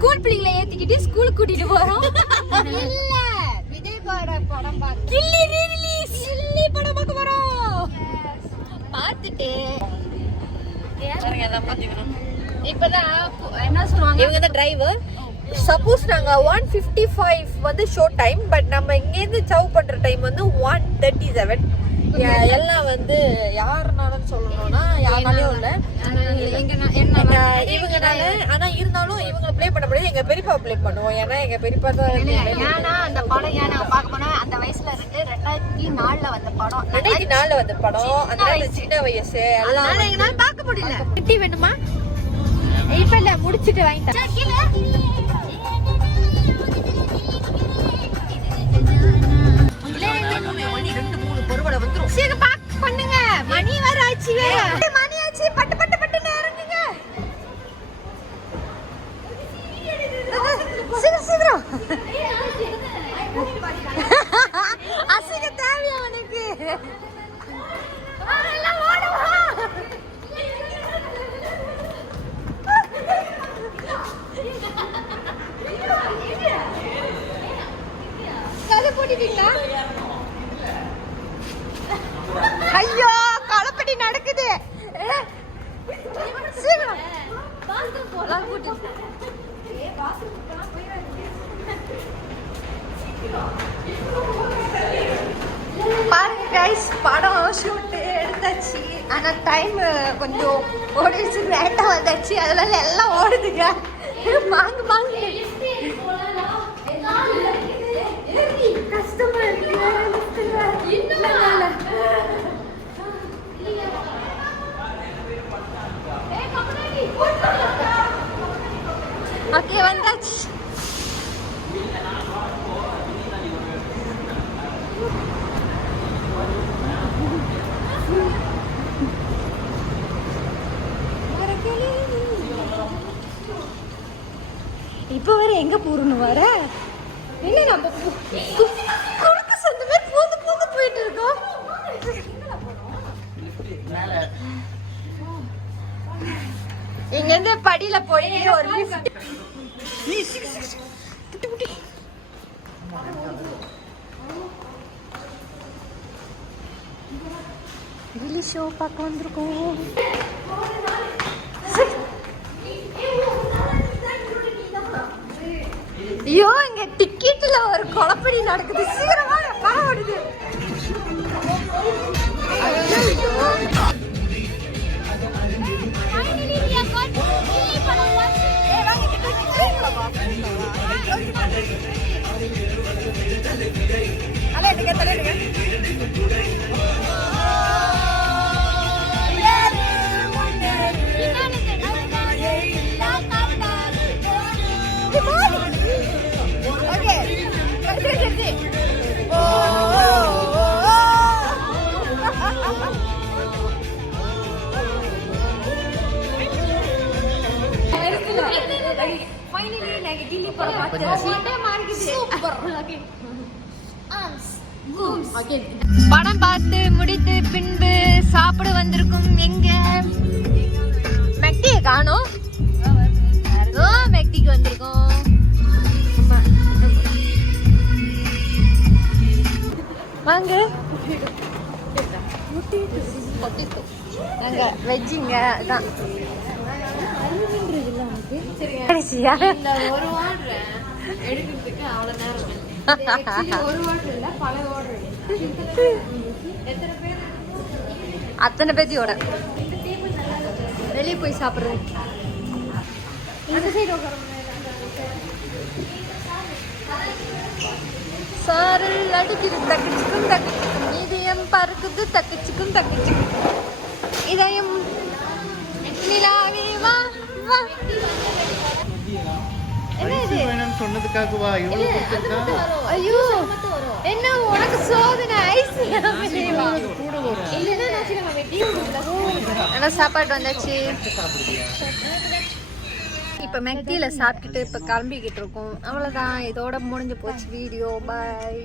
School பிள்ளைங்களை ஏத்திக்கிட்டு ஸ்கூலுக்கு கூட்டிட்டு போறோம். இல்ல விஜய் படம் பார்த்து கில்லி ரீரிலீஸ் கில்லி படம் பார்க்க போறோம். பார்த்துட்டு இப்பதான் என்ன சொல்லுவாங்க, இவங்க தான் டிரைவர். சப்போஸ் நாங்க 1:55 வந்து ஷோ டைம், பட் நம்ம இங்க இருந்து சவ் பண்ற டைம் வந்து 1:37. எல்லாம் வந்து யாருனாலும் சொல்லணும்னா யாராலையும் இல்ல இவங்கனால. ஆனா இருந்தாலும் இவங்க ப்ளே பண்ண முடியாது, எங்க பெரியப்பா ப்ளே பண்ணுவோம். ஏன்னா எங்க பெரியப்பா தான் ஏன்னா அந்த படம் ஏன் நாங்க பார்க்க போனோம், அந்த வயசுல இருந்து 2004 வந்த படம். 2004 வந்த படம். அதனால சின்ன வயசு எல்லாம் எங்களால பார்க்க முடியல. கிட்டி வேணுமா? இப்ப இல்ல, முடிச்சிட்டு வாங்கிட்டேன். பண்ணுங்க, மணி வர ஆச்சு, மணி ஆச்சு, பட்டு பட்டு பட்டுன்னு இறங்குங்க. சீக்கிரம் சீக்கிரம், அசிங்க தேவையா உனக்கு? கதை போட்டுட்டீங்களா? ஐயோ, களப்படி நடக்குது. பாருங்க கைஸ், படம் ஷூட் எடுத்தாச்சு. ஆனா டைம் கொஞ்சம் ஓடிச்சு, லேட்டா வந்தாச்சு. அதனால எல்லாம் ஓடுதுங்க. வாங்க வாங்க, கஷ்டமா இருக்கு. ஓகே, வந்தாச்சு. இப்ப வர எங்க போறணும் வர என்ன, நம்ம குறுக்கு சொந்த மாதிரி பூந்து பூந்து போயிட்டு இருக்கோம். இங்க இருந்து படியில போய் ஒரு லிஃப்ட். ரிலி ஷோ பார்க்க வந்திருக்கோம். ஐயோ, இங்க டிக்கெட்ல ஒரு குழப்படி நடக்குது. சீக்கிரமா படம் ஓடுது. படம் பார்த்து முடித்து பின்பு சாப்பிட வந்திருக்கும். எங்க மெக்டியை காணோம். மெக்டிக்கு வந்திருக்கோம். வாங்க, நாங்க வெஜ்ஜிங்க தான். ஒரு ஆர்டர் எடுக்கிறதுக்கு அவ்வளவு நேரம். ஒரு ஆர்டர் இல்ல, பல ஆர்டர். எத்தனை பேர்? அத்தனை பேத்தியோட வெளியே போய் சாப்பிடுறது. சாரல் அடிக்குது, தக்கிச்சுக்கும் தக்கிச்சுக்கும். இதயம் பறக்குது, தக்கிச்சுக்கும் தக்கிச்சுக்கும். இதயம் நிலாவே வா வா. ஐயோ, என்ன உனக்கு சோதனை? சாப்பாடு வந்தாச்சு. இப்ப மெக்டியில சாப்பிட்டுட்டு இப்ப கிளம்பிக்கிட்டு இருக்கோம். அவ்வளவுதான், இதோட முடிஞ்சு போச்சு வீடியோ. பாய்.